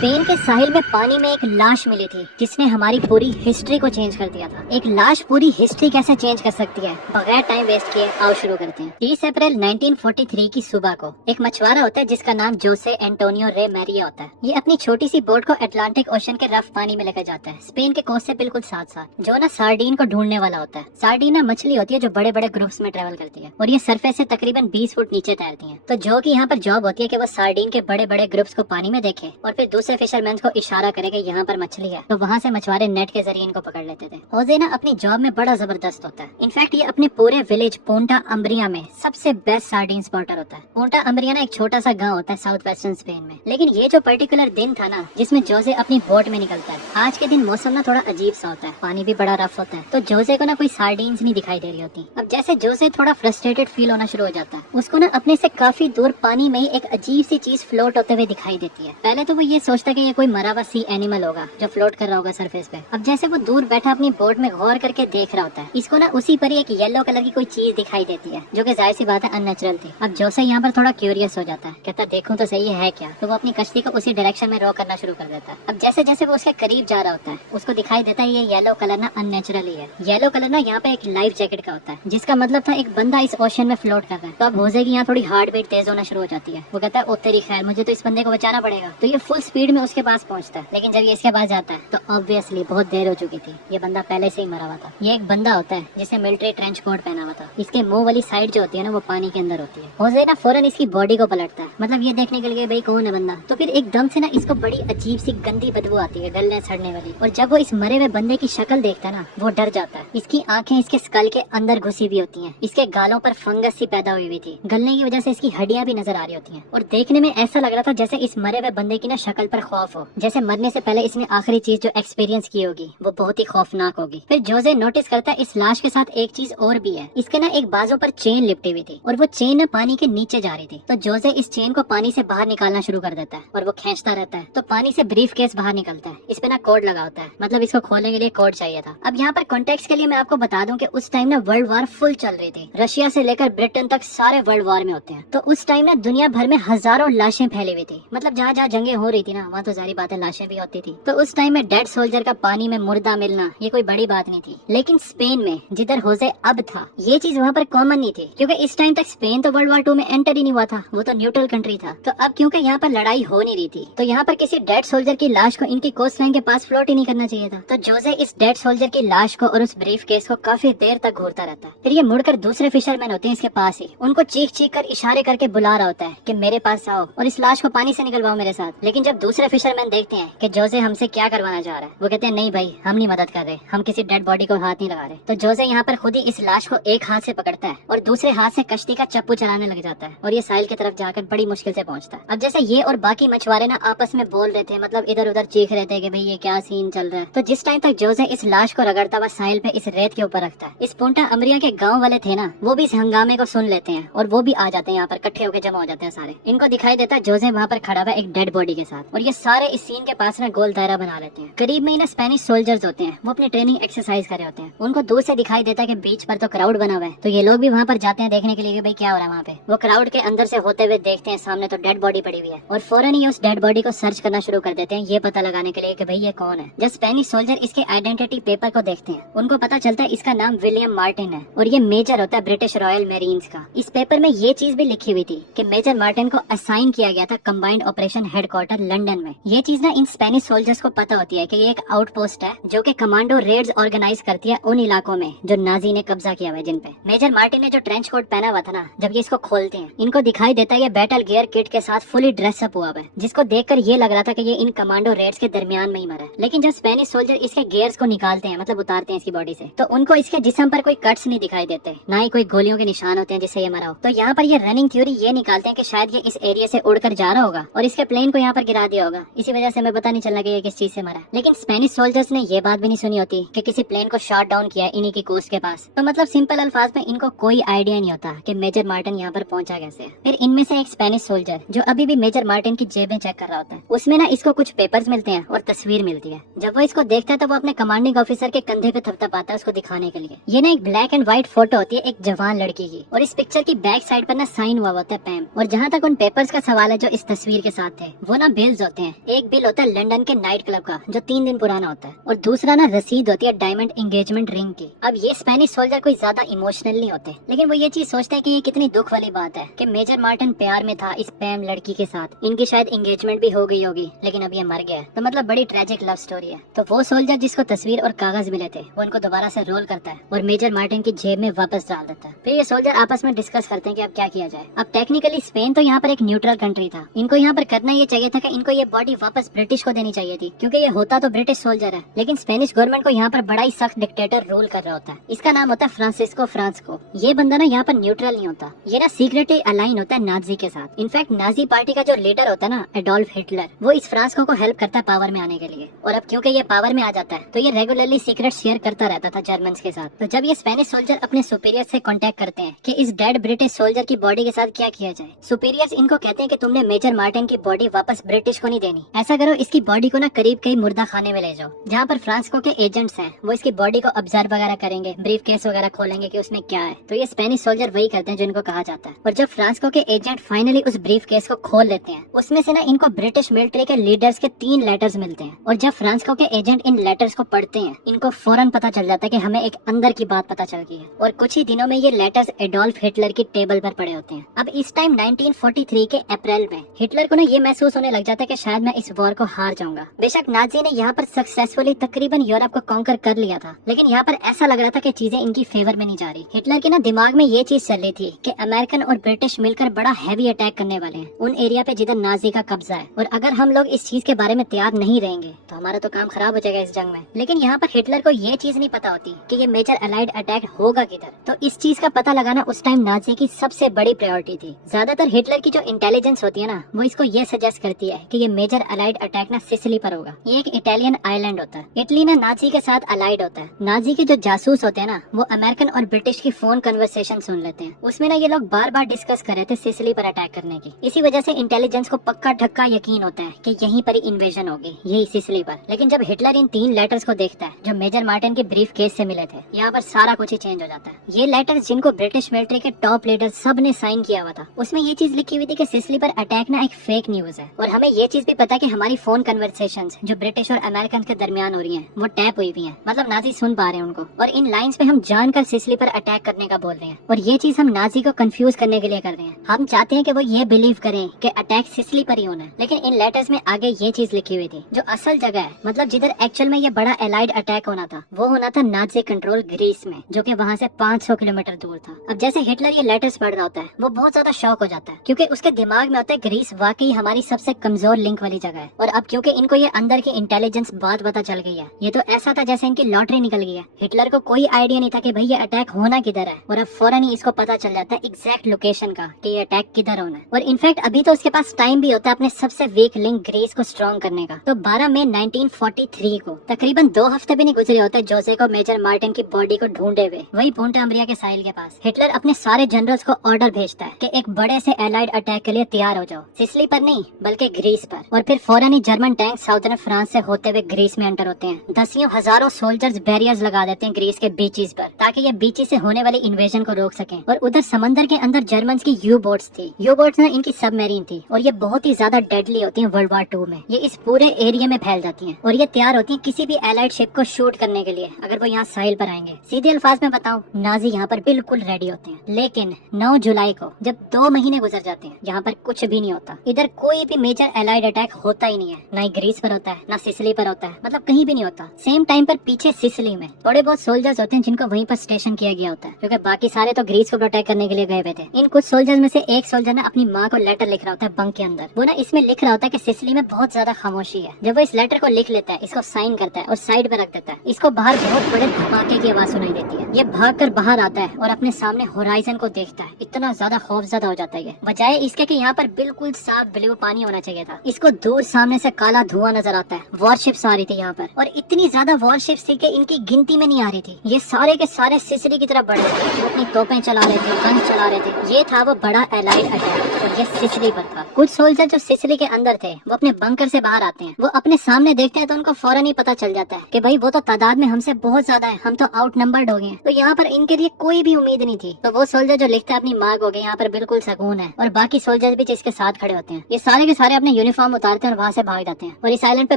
Spain के साहिल में पानी में एक लाश मिली थी जिसने हमारी पूरी हिस्ट्री को चेंज कर दिया था। एक लाश पूरी हिस्ट्री कैसे चेंज कर सकती है? बगैर टाइम वेस्ट किए आओ शुरू करते हैं। 30 अप्रैल 1943 की सुबह को एक मछुआरा होता है जिसका नाम जोसे एंटोनियो रे मैरिया होता है। ये अपनी छोटी सी बोट को अटलांटिक ओशन के रफ पानी में लेकर जाता है, स्पेन के कोस्ट से बिल्कुल साथ। जो ना सार्डीन को ढूंढने वाला होता है। सार्डीन ना मछली होती है जो बड़े बड़े ग्रुप्स में ट्रेवल करती है और ये सरफेस से तकरीबन 20 फुट नीचे तैरती है। तो जो की यहाँ पर जॉब होती है कि वो सार्डीन के बड़े बड़े ग्रुप्स को पानी में देखे और फिर दूसरे फिशरमैन को इशारा करे कि यहाँ पर मछली है, तो वहाँ से मछुआरे नेट के जरिए इनको पकड़ लेते थे। होजे ना अपनी जॉब में बड़ा जबरदस्त होता है। इनफैक्ट ये अपने पूरे विलेज पोंटा अम्ब्रिया में सबसे बेस्ट सार्डीन स्पॉटर होता है। पोंटा अम्ब्रिया ना एक छोटा सा गांव होता है साउथ वेस्टर्न स्पेन में। लेकिन ये जो पर्टिकुलर दिन था ना जिसमें जोसे अपनी बोट में निकलता है, आज के दिन मौसम ना थोड़ा अजीब सा होता है, पानी भी बड़ा रफ होता है, तो जोसे को ना कोई सार्डीन्स नहीं दिखाई दे रही होती। अब जैसे जोसे थोड़ा फ्रस्ट्रेटेड फील होना शुरू हो जाता है, उसको ना अपने से काफी दूर पानी में ही एक अजीब सी चीज फ्लोट होते हुए दिखाई देती है। पहले तो वो ये सोचता है कि ये कोई मरा हुआ सी एनिमल होगा जो फ्लोट कर रहा होगा सरफेस पे। अब जैसे वो दूर बैठा अपनी बोट में गौर करके देख रहा होता है, इसको ना उसी पर ही एक येलो कलर की कोई चीज दिखाई देती है जो कि जाहिर सी बात है अननेचुरल थी। अब जोसे यहाँ पर थोड़ा क्यूरियस हो जाता है, कहता देखूं तो सही है क्या, तो वो अपनी कश्ती को उसी डायरेक्शन में रो करना शुरू कर देता है। अब जैसे जैसे वो उसके करीब जा रहा होता है, उसको दिखाई देता है ये येलो कलर ना अननेचुरल ही है। येलो कलर ना यहाँ पे एक लाइफ जैकेट का होता है, जिसका मतलब था एक बंदा इस ओशन में फ्लोट कर रहा है। तो अब होजे की यहाँ थोड़ी हार्ट बीट तेज होना शुरू हो जाती है। वो कहता है ओ तेरी खैर, मुझे तो इस बंदे को बचाना पड़ेगा। तो ये फुल स्पीड में उसके पास पहुंचता है, लेकिन जब ये इसके पास जाता है तो ऑब्वियसली बहुत देर हो चुकी थी, ये बंदा पहले से ही मरा हुआ था। ये एक बंदा होता है जिसने मिलिट्री ट्रेंच कोट पहना हुआ था। इसके मुंह वाली साइड जो होती है ना वो पानी के अंदर होती है। होजे ना फौरन इसकी बॉडी को पलटता है, मतलब ये देखने के लिए भाई कौन है बंदा। तो फिर एकदम से ना इसको बड़ी अजीब सी गंदी बदबू आती है, गलने सड़ने वाली। और जब वो इस मरे हुए बंदे की शक्ल देखता है ना वो डर जाता है। इसकी आंखें इसके स्कल के अंदर घुसी हुई होती हैं, इसके गालों पर फंगस सी पैदा हुई थी, गलने की वजह से इसकी हड्डियां भी नजर आ रही होती हैं। और देखने में ऐसा लग रहा था जैसे इस मरे हुए बंदे की ना शक्ल पर खौफ हो, जैसे मरने से पहले इसने आखिरी चीज जो एक्सपीरियंस की होगी वो बहुत ही खौफनाक होगी। फिर जोसे नोटिस करता है इस लाश के साथ एक चीज और भी है, इसके ना एक बाजू पर चेन लिपटी हुई थी और वो चेन ना पानी के नीचे जा रही थी। तो जोसे इस चेन को पानी से बाहर निकालना शुरू कर देता है और वो खींचता रहता है, तो पानी से ब्रीफ केस बाहर निकलता है। इस पे ना कोड लगा होता है, मतलब इसको खोलने के लिए कोड चाहिए था। अब यहाँ पर कॉन्टेक्स्ट के लिए मैं आपको बता दूं कि उस टाइम ना वर्ल्ड वार फुल चल रही थी, रशिया से लेकर ब्रिटेन तक सारे वर्ल्ड वार में होते हैं। तो उस टाइम ना दुनिया भर में हजारों लाशें फैली हुई थी, मतलब जहाँ जहाँ जंगें हो रही थी ना वहाँ तो जारी बात है लाशें भी होती थी। तो उस टाइम में डेड सोल्जर का पानी में मुर्दा मिलना ये कोई बड़ी बात नहीं थी। लेकिन स्पेन में जिधर होजे अब था ये चीज वहाँ पर कॉमन नहीं थी, क्योंकि इस टाइम तक स्पेन तो वर्ल्ड वार 2 में एंटर ही नहीं हुआ था, वो तो न्यूट्रल कंट्री था। तो अब क्योंकि यहाँ पर लड़ाई हो नहीं रही थी तो यहाँ पर किसी डेड सोल्जर की लाश को इनकी कोस्ट लाइन के पास फ्लोट ही नहीं करना चाहिए था। तो जोसे इस डेड सोल्जर की लाश को और उस ब्रीफ केस को काफी देर तक घूरता रहता है। फिर ये मुड़कर दूसरे फिशरमैन होते हैं इसके पास ही, उनको चीख चीख कर इशारे करके बुला रहा होता है कि मेरे पास आओ और इस लाश को पानी से निकलवाओ मेरे साथ। लेकिन जब दूसरे फिशरमैन देखते हैं कि जोसे हमसे क्या करवाना चाह रहा है, वो कहते हैं नहीं भाई हम नहीं मदद कर रहे, हम किसी डेड बॉडी को हाथ नहीं लगा रहे। तो जोसे यहाँ पर खुद ही इस लाश को एक हाथ से पकड़ता है और दूसरे हाथ से कश्ती का चप्पू चलाने लग जाता है और ये साहिल की तरफ जाकर बड़ी मुश्किल से पहुंचता है। अब जैसे ये और बाकी मछुआरे ना आपस में बोल रहे थे, मतलब इधर उधर चीख रहे थे कि भाई ये क्या सीन चल रहा है, तो जिस टाइम तक जोसे इस लाश को रगड़ता हुआ साहिल पे इस रेत के ऊपर रखता है, इस पोंटा अम्ब्रिया के गाँव वाले थे ना वो भी इस हंगामे को सुन लेते हैं और वो भी आ जाते हैं, यहाँ पर इकट्ठे होकर जमा हो जाते हैं सारे। इनको दिखाई देता है जोसे वहाँ पर खड़ा हुआ एक डेड बॉडी के साथ और ये सारे इस सीन के पास ना गोल दायरा बना लेते हैं। करीब में ही ना स्पेनिश सोल्जर्स होते हैं, वो अपनी ट्रेनिंग एक्सरसाइज कर रहे होते हैं। उनको दूर से दिखाई देता है कि बीच पर तो क्राउड बना हुआ है, तो ये लोग भी वहाँ पर जाते हैं देखने के लिए कि भाई क्या हो रहा है वहाँ पे। वो क्राउड के अंदर से होते हुए देखते हैं सामने तो डेड बॉडी पड़ी हुई है और फौरन ही उस डेड बॉडी को सर्च करना शुरू कर देते हैं, ये पता लगाने के लिए कि भाई ये कौन है। जब स्पेनिश सोल्जर इसके आइडेंटिटी पेपर को देखते हैं उनको पता चलता है इसका नाम विलियम मार्टिन है और ये मेजर होता है ब्रिटिश रॉयल मेरीन्स का। इस पेपर में ये चीज भी लिखी हुई थी कि मेजर मार्टिन को असाइन किया गया था कंबाइंड ऑपरेशन हेडक्वार्टर लंदन में। ये चीज ना इन स्पेनिश सोल्जर्स को पता होती है कि ये एक आउटपोस्ट है जो कि कमांडो रेड्स ऑर्गेनाइज करती है उन इलाकों में जो नाजी ने कब्जा किया हुआ है जिन पे। मेजर मार्टिन ने जो ट्रेंच कोट पहना हुआ था ना, जब ये इसको खोलते हैं इनको दिखाई देता है ये बैटल गियर किट के साथ फुली ड्रेसअप हुआ है, जिसको देखकर ये लग रहा था कि ये इन कमांडो रेड्स के दरमियान में ही मरा है। लेकिन जब स्पेनिश सोल्जर इसके गियर्स को निकालते हैं, मतलब उतारते हैं इसकी बॉडी से, तो उनको इसके जिस्म पर कोई कट्स नहीं दिखाई देते, ना ही कोई गोलियों के निशान होते हैं जिससे ये मरा हो। तो यहाँ पर ये रनिंग थ्योरी ये निकालते हैं कि शायद ये इस एरिया से उड़कर जा रहा होगा और इसके प्लेन को यहाँ पर गिरा दिया होगा, इसी वजह से हमें पता नहीं चलना कि ये किस चीज से मरा। लेकिन स्पेनिश सोल्जर्स ने ये बात भी नहीं सुनी होती कि किसी प्लेन को शॉट डाउन किया है इन्हीं की कोस्ट के पास। तो मतलब सिंपल अल्फाज में इनको कोई आइडिया नहीं होता कि मेजर मार्टिन यहाँ पर पहुंचा कैसे। फिर इनमें से एक स्पेनिश सोल्जर जो अभी भी मेजर मार्टिन की जेबें चेक कर रहा होता है, उसमें ना इसको कुछ पेपर्स मिलते हैं और तस्वीर मिलती है। जब वो इसको देखता है तो वो अपने कमांडिंग ऑफिसर के कंधे पे थपथपाता है उसको दिखाने के लिए। ये ना एक ब्लैक एंड व्हाइट फोटो होती है एक जवान लड़की की और इस पिक्चर की बैक साइड पर ना साइन हुआ होता है पैम। और जहाँ तक उन पेपर्स का सवाल है जो इस तस्वीर के साथ थे, वो ना बेल्जोस होते हैं। एक बिल होता है लंदन के नाइट क्लब का जो 3 दिन पुराना होता है, और दूसरा ना रसीद होती है डायमंड एंगेजमेंट रिंग की। अब ये स्पेनिश सोल्जर कोई ज्यादा इमोशनल नहीं होते, लेकिन वो ये चीज सोचते हैं कि ये कितनी दुख वाली बात है कि मेजर मार्टिन प्यार में था इस पैम लड़की के साथ, इनकी शायद एंगेजमेंट भी हो गई होगी लेकिन अब ये मर गया। तो मतलब बड़ी ट्रेजिक लव स्टोरी है। तो वो सोल्जर जिसको तस्वीर और कागज मिले थे वो उनको दोबारा से रोल करता है और मेजर मार्टिन की जेब में वापस डाल देता है। फिर ये सोल्जर आपस में डिस्कस करते हैं कि अब क्या किया जाए। अब टेक्निकली स्पेन तो यहाँ पर एक न्यूट्रल कंट्री था, इनको यहाँ पर करना ये चाहिए था कि इनको ये बॉडी वापस ब्रिटिश को देनी चाहिए थी, क्योंकि ये होता तो ब्रिटिश सोल्जर है, लेकिन स्पेनिश गवर्नमेंट को यहाँ पर बड़ा ही सख्त डिक्टेटर रूल कर रहा होता है। इसका नाम होता है फ्रांसिस्को फ्रांस्को। ये बंदा ना यहाँ पर न्यूट्रल नहीं होता, ये ना सीक्रेटली अलाइन होता है नाजी के साथ। इनफैक्ट नाजी पार्टी का जो लीडर होता है ना एडोल्फ हिटलर, वो इस फ्रांस्को को हेल्प करता है पावर में आने के लिए। और अब क्योंकि ये पावर में आ जाता है तो ये रेगुलरली सीक्रेट शेयर करता रहता था जर्मन्स के साथ। तो जब ये स्पेनिश सोल्जर अपने सुपीरियर से कांटेक्ट करते हैं कि इस डेड ब्रिटिश सोल्जर की बॉडी के साथ क्या किया जाए, सुपीरियर्स इनको कहते हैं कि तुमने मेजर मार्टिन की बॉडी वापस ब्रिटिश को नहीं देनी, ऐसा करो इसकी बॉडी को ना करीब कई मुर्दा खाने में ले जाओ, जहाँ पर फ्रांस्को के एजेंट्स हैं वो इसकी बॉडी को ऑब्जर्व वगैरह करेंगे, ब्रीफ केस वगैरह खोलेंगे कि उसमें क्या है। तो ये स्पेनिश सोल्जर वही करते हैं जो इनको कहा जाता है। और जब फ्रांस्को के एजेंट फाइनली उस ब्रीफ केस को खोल लेते हैं, उसमें से ना इनको ब्रिटिश मिलिट्री के लीडर्स के 3 लेटर्स मिलते हैं। और जब फ्रांस्को के एजेंट इन लेटर्स को पढ़ते हैं, इनको फौरन पता चल जाता है कि हमें एक अंदर की बात पता चल गई है। और कुछ ही दिनों में ये लेटर्स एडोल्फ हिटलर की टेबल पर पड़े होते हैं। अब इस टाइम 1943 के अप्रैल में हिटलर को ना ये महसूस होने लग जाता है कि शायद मैं इस वॉर को हार जाऊंगा। बेशक नाजी ने यहाँ पर सक्सेसफुली तकरीबन यूरोप को कॉन्कर कर लिया था, लेकिन यहाँ पर ऐसा लग रहा था कि चीजें इनकी फेवर में नहीं जा रही। हिटलर के ना दिमाग में ये चीज चल रही थी कि अमेरिकन और ब्रिटिश मिलकर बड़ा हैवी अटैक करने वाले हैं उन एरिया पे जिधर नाजी का कब्जा है, और अगर हम लोग इस चीज के बारे में तैयार नहीं रहेंगे तो हमारा तो काम खराब हो जाएगा इस जंग में। लेकिन यहाँ पर हिटलर को ये चीज नहीं पता होती कि ये मेजर अलाइड अटैक होगा किधर। तो इस चीज का पता लगाना उस टाइम नाजी की सबसे बड़ी प्रायोरिटी थी। ज्यादातर हिटलर की जो इंटेलिजेंस होती है ना वो इसको ये सजेस्ट करती है कि ये मेजर अलाइड अटैक ना सिसिली पर होगा। ये एक इटालियन आइलैंड होता है, इटली ना नाजी के साथ अलाइड होता है। नाजी के जो जासूस होते हैं ना वो अमेरिकन और ब्रिटिश की फोन कन्वर्सेशन सुन लेते हैं, उसमें ना ये लोग बार बार डिस्कस कर रहे थे सिसिली पर अटैक करने की। इसी वजह से इंटेलिजेंस को पक्का ढक्का यकीन होता है कि यहीं पर ही इन्वेजन होगी, यही सिसिली पर। लेकिन जब हिटलर इन 3 लेटर्स को देखता है जो मेजर मार्टिन के ब्रीफ केस से मिले थे, यहाँ पर सारा कुछ ही चेंज हो जाता है। ये लेटर्स जिनको ब्रिटिश मिलिट्री के टॉप लीडर सब ने साइन किया हुआ था, उसमें ये चीज लिखी हुई थी कि सिसिली पर अटैक ना एक फेक न्यूज है। और हमें ये चीज भी पता है कि हमारी फोन कन्वर्सेशंस जो ब्रिटिश और अमेरिकन के दरमियान हो रही हैं वो टैप हुई हुई हैं, मतलब नाजी सुन पा रहे हैं उनको। और इन लाइंस पे हम जानकर सिसिली पर अटैक करने का बोल रहे हैं, और ये चीज हम नाजी को कंफ्यूज करने के लिए कर रहे हैं। हम चाहते हैं कि वो ये बिलीव करें कि अटैक सिसिली पर ही होना है, लेकिन इन लेटर्स में आगे ये चीज लिखी हुई थी जो असल जगह है, मतलब जिधर एक्चुअल में ये बड़ा एलाइड अटैक होना था वो होना था नाजी कंट्रोल ग्रीस में, जो कि वहाँ से 500 किलोमीटर दूर था। अब जैसे हिटलर ये लेटर्स पढ़ रहा होता है वो बहुत ज्यादा शॉक हो जाता है, क्योंकि उसके दिमाग में होता है ग्रीस वाकई हमारी सबसे कमजोर लिंक वाली जगह है। और अब क्योंकि इनको ये अंदर की इंटेलिजेंस बात पता चल गई है, ये तो ऐसा था जैसे इनकी लॉटरी निकल गई है। हिटलर को कोई आइडिया नहीं था कि भाई ये अटैक होना किधर है, और अब फौरन ही इसको पता चल जाता है एग्जैक्ट लोकेशन का कि ये अटैक किधर होना है। और इनफैक्ट अभी तो उसके पास टाइम भी होता है अपने सबसे वीक लिंक ग्रीस को स्ट्रॉन्ग करने का। तो 12 मई 1943 को तकरीबन 2 हफ्ते भी नहीं गुजरे होते जोसे को मेजर मार्टिन की बॉडी को ढूंढे हुए वही पूंटा अम्ब्रिया के साहिल के पास हिटलर अपने सारे जनरल्स को ऑर्डर भेजता है कि एक बड़े से एलाइड अटैक के लिए तैयार हो जाओ, सिसिली पर नहीं बल्कि ग्रीस पर। और फिर फौरन ही जर्मन टैंक साउदर्न फ्रांस से होते हुए ग्रीस में एंटर होते हैं। दसियों हजारों सोल्जर्स बैरियर्स लगा देते हैं ग्रीस के बीचेस पर, ताकि ये बीचेस से होने वाली इन्वेजन को रोक सकें। और उधर समंदर के अंदर जर्मन की यू बोट्स थी। यू बोट्स ना इनकी सबमरीन थी, और ये बहुत ही ज्यादा डेडली होती है वर्ल्ड वॉर 2 में। ये इस पूरे एरिया में फैल जाती है, और ये तैयार होती है किसी भी एलाइड शिप को शूट करने के लिए अगर वो यहाँ साहिल पर आएंगे। सीधे अल्फाज में बताऊं, नाजी यहाँ पर बिल्कुल रेडी होते हैं। लेकिन 9 जुलाई को जब 2 महीने गुजर जाते हैं, यहाँ पर कुछ भी नहीं होता। इधर कोई भी मेजर एलाइड अटैक होता ही नहीं है, ना ही ग्रीस पर होता है ना सिसिली पर होता है, मतलब कहीं भी नहीं होता। सेम टाइम पर पीछे सिसिली में थोड़े बहुत सोल्जर्स होते हैं जिनको वहीं पर स्टेशन किया गया होता है, क्योंकि बाकी सारे तो ग्रीस को प्रोटेक्ट करने के लिए गए हुए थे। इन कुछ सोल्जर्स में से एक सोल्जर ने अपनी माँ को लेटर लिख रहा होता है बंक के अंदर। वो ना इसमें लिख रहा होता है कि सिसिली में बहुत ज्यादा खामोशी है। जब वो इस लेटर को लिख लेता है, इसको साइन करता है और साइड पे रख देता है, इसको बाहर बहुत बड़े धमाके की आवाज सुनाई देती है। ये भागकर बाहर आता है और अपने सामने होराइजन को देखता है। इतना ज्यादा खौफजदा हो जाता है ये, बजाय इसके कि यहाँ पर बिल्कुल साफ ब्लू पानी होना चाहिए था, इसको दूर सामने से काला धुआं नजर आता है। वॉरशिप्स आ रही थी यहाँ पर, और इतनी ज्यादा वॉरशिप्स थी कि इनकी गिनती में नहीं आ रही थी। ये सारे के सारे सिसिली की तरफ बढ़ रहे थे, वो अपनी तोपें चला रहे थे, गन चला रहे थे। ये था वो बड़ा एलाइड अटैक, और ये सिसिली पर था। कुछ सोल्जर जो सिसिली के अंदर थे वो अपने बंकर से बाहर आते हैं, वो अपने सामने देखते हैं तो उनको फौरन ही पता चल जाता है कि भाई वो तो तादाद में हमसे बहुत ज्यादा है, हम तो आउट नंबर्ड हो गए। तो यहाँ पर इनके लिए कोई भी उम्मीद नहीं थी। तो वो सोल्जर जो लिखता है अपनी माँ को, यहाँ पर बिल्कुल सुकून है, और बाकी सोल्जर्स भी जिसके साथ खड़े होते हैं, ये सारे के सारे अपने यूनिफॉर्म यूनिफॉर्म उतारते हैं और वहाँ से भाग जाते हैं। और इस आइलैंड पे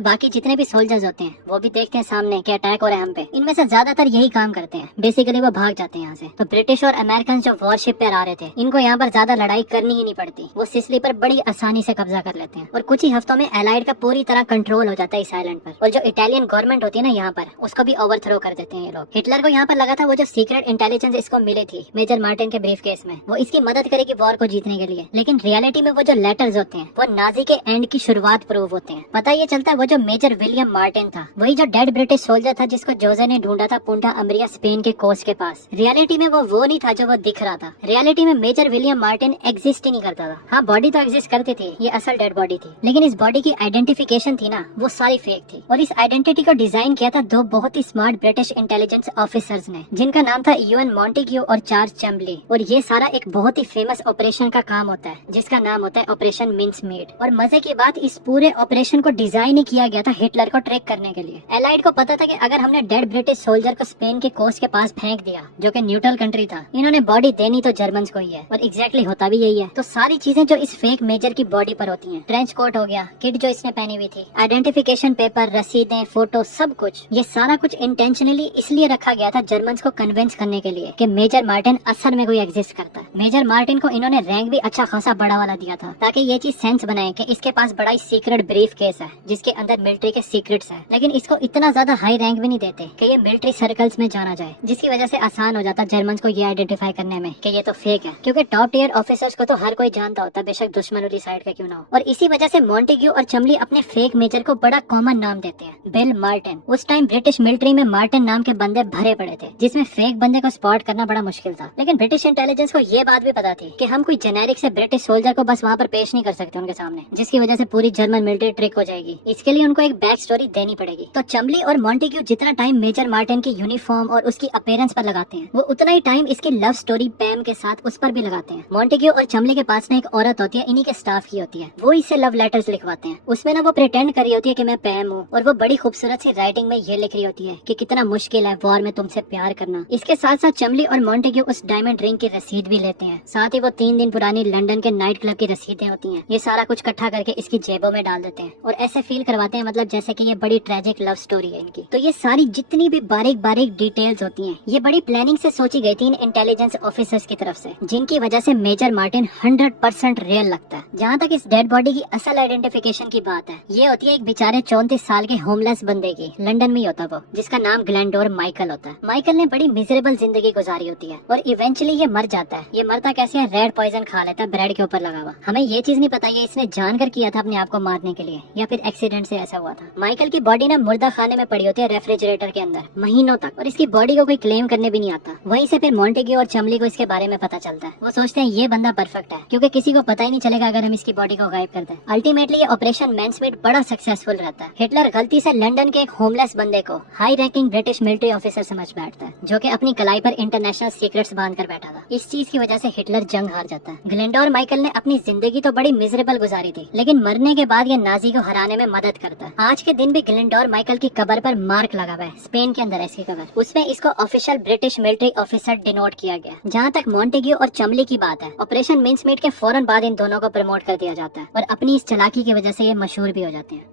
बाकी जितने भी सोल्जर्स होते हैं वो भी देखते हैं सामने कि अटैक हो रहा है हम पे। इनमें से ज्यादातर यही काम करते हैं, बेसिकली वो भाग जाते हैं यहाँ से। तो ब्रिटिश और अमेरिकन जो वॉरशिप पे आ रहे थे, इनको यहाँ पर ज्यादा लड़ाई करनी ही नहीं पड़ती, वो सिसिली पर बड़ी आसानी से कब्जा कर लेते हैं और कुछ ही हफ्तों में एलाइड का पूरी तरह कंट्रोल हो जाता है इस आइलैंड पर। और जो इटालियन गवर्नमेंट होती है ना यहाँ पर, उसको भी ओवरथ्रो कर देते हैं ये लोग। हिटलर को यहाँ पर लगा था वो जो सीक्रेट इंटेलिजेंस इसको मिली थी मेजर मार्टिन के ब्रीफ केस में, वो इसकी मदद करेगी वॉर को जीतने के लिए। लेकिन रियलिटी में वो जो लेटर्स होते हैं वो नाजी के एंड की शुरुआत प्रूव होते हैं। पता ये चलता है वो जो मेजर विलियम मार्टिन था वही जो डेड ब्रिटिश सोल्जर था जिसको जोजे ने ढूंढा था पुंडा अमरिया स्पेन के कोस्ट के पास। रियलिटी में वो नहीं था जो वो दिख रहा था। रियलिटी में मेजर विलियम मार्टिन एग्जिस्ट ही नहीं करता था। हाँ, बॉडी तो एग्जिस्ट करती थी, ये असल डेड बॉडी थी, लेकिन इस बॉडी की आइडेंटिफिकेशन थी ना वो सारी फेक थी। और इस आइडेंटिटी को डिजाइन किया था दो बहुत ही स्मार्ट ब्रिटिश इंटेलिजेंस ऑफिसर्स ने, जिनका नाम था यूएन मॉन्टेग्यू और चार्ल्स चैम्बली। और ये सारा एक बहुत ही फेमस ऑपरेशन का काम होता है जिसका नाम होता है ऑपरेशन मिन्समीट। और मजे की बात, इस पूरे ऑपरेशन को डिजाइन ही किया गया था हिटलर को ट्रैक करने के लिए। एलाइड को पता था कि अगर हमने डेड ब्रिटिश सोल्जर को स्पेन के कोस्ट के पास फेंक दिया जो कि न्यूट्रल कंट्री था, इन्होंने बॉडी देनी तो जर्मन्स को ही है। और एग्जैक्टली होता भी यही है। तो सारी चीजें जो इस फेक मेजर की बॉडी पर होती हैं, ट्रेंच कोट हो गया, किट जो इसने पहनी हुई थी, आइडेंटिफिकेशन पेपर, रसीदें, फोटो, सब कुछ, ये सारा कुछ इंटेंशनली इसलिए रखा गया था जर्मन्स को कन्विंस करने के लिए कि मेजर मार्टिन असल में कोई एग्जिस्ट करता है। मेजर मार्टिन को इन्होंने रैंक भी अच्छा खासा बड़ा वाला दिया था ताकि ये चीज सेंस बनाए कि इसके पास बड़ा ही सीक्रेट ब्रीफ केस है जिसके अंदर मिलिट्री के सीक्रेट्स है। लेकिन इसको इतना ज्यादा हाई रैंक भी नहीं देते कि ये मिलिट्री सर्कल्स में जाना जाए, जिसकी वजह से आसान हो जाता जर्मन्स को ये आइडेंटिफाई करने में कि ये तो फेक है। क्योंकि टॉप टियर ऑफिसर्स को तो हर कोई जानता होता है, बेशक दुश्मन वाली साइड का क्यों ना हो। और इसी वजह से मॉन्टेग्यू और चमली अपने फेक मेजर को बड़ा कॉमन नाम देते हैं, बिल मार्टिन। उस टाइम ब्रिटिश मिलिट्री में मार्टिन नाम के बंदे भरे पड़े थे जिसमें फेक बंदे को स्पॉट करना बड़ा मुश्किल था। लेकिन ब्रिटिश इंटेलिजेंस को ये बात भी पता थी कि हम कोई जेनेरिक से ब्रिटिश सोल्जर को बस वहाँ पर पेश नहीं कर सकते उनके सामने, जिसकी वजह से पूरी जर्मन मिलिट्री ट्रिक हो जाएगी। इसके लिए उनको एक बैक स्टोरी देनी पड़ेगी। तो चमली और मॉन्टेग्यू जितना टाइम मेजर मार्टिन की यूनिफॉर्म और उसकी अपीयरेंस पर लगाते हैं, वो उतना ही टाइम इसकी लव स्टोरी पैम के साथ उस पर भी लगाते हैं। मॉन्टेग्यू और चमली के पास ना एक औरत होती है, इन्हीं के स्टाफ की होती है, वो इससे लव लेटर्स लिखवाते हैं। उसमें ना वो प्रिटेंड कर रही होती है कि मैं पैम हूँ, और वो बड़ी खूबसूरत सी राइटिंग में ये लिख रही होती है कि कितना मुश्किल है वॉर में तुमसे प्यार करना। इसके साथ साथ चमली और मॉन्टेग्यू उस डायमंड रिंग की रसीद भी लेते हैं, साथ ही वो 3 दिन पुरानी लंदन के नाइट क्लब की रसीदें होती हैं। ये सारा कुछ इकट्ठा करके इसकी जेबों में डाल देते हैं और ऐसे फील करवाते हैं मतलब जैसे कि ये बड़ी ट्रेजिक लव स्टोरी है इनकी। तो ये सारी जितनी भी बारीक बारीक डिटेल्स होती हैं, ये बड़ी प्लानिंग से सोची गई थी इन इंटेलिजेंस ऑफिसर्स की तरफ से, जिनकी वजह से मेजर मार्टिन 100% रियल लगता है। जहाँ तक इस डेड बॉडी की असल आइडेंटिफिकेशन की बात है, ये होती है एक बेचारे 34 साल के होमलेस बंदे की, लंदन में ही होता वो, जिसका नाम ग्लेंडोर माइकल होता है। माइकल ने बड़ी मिजरेबल जिंदगी गुजारी होती है और इवेंचुअली ये मर जाता है। ये मरता कैसे है? रेड पॉइजन खा लेता है ब्रेड के ऊपर लगा हुआ। हमें ये चीज नहीं पता ये इसने जानकर किया था अपने आप को मारने के लिए या फिर एक्सीडेंट से ऐसा हुआ था। माइकल की बॉडी ना मुर्दा खाने में पड़ी होती है रेफ्रिजरेटर के अंदर महीनों तक, और इसकी बॉडी को कोई क्लेम करने भी नहीं आता। वहीं से फिर मॉन्टेग्यू और चमली को इसके बारे में पता चलता है। वो सोचते हैं ये बंदा परफेक्ट है क्योंकि किसी को पता ही नहीं चलेगा अगर हम इसकी बॉडी को गायब कर दें। अल्टीमेटली ये ऑपरेशन मैनस्मीट बड़ा सक्सेसफुल रहता है। हिटलर गलती से लंदन के एक होमलेस बंदे को high ranking British military officer समझ बैठता है जो कि अपनी कलाई पर इंटरनेशनल सीक्रेट्स बांध कर बैठा था। इस चीज की वजह से हिटलर जंग हार जाता है। ग्लेंडोर माइकल ने अपनी जिंदगी तो बड़ी मिजरेबल गुजारी थी, लेकिन मरने के बाद ये नाजी को हराने में मदद करता है। आज के दिन भी ग्लेंडोर माइकल की कब्र पर मार्क लगा हुआ है, स्पेन के अंदर है इसकी कब्र। उसमें इसको official British military officer denote किया गया। जहाँ तक मॉन्टेग्यू और चमली की बात है, ऑपरेशन मिन्समीट के फौरन बाद इन दोनों को प्रमोट कर दिया जाता है और अपनी इस चालाकी की वजह से ये मशहूर भी हो जाते हैं।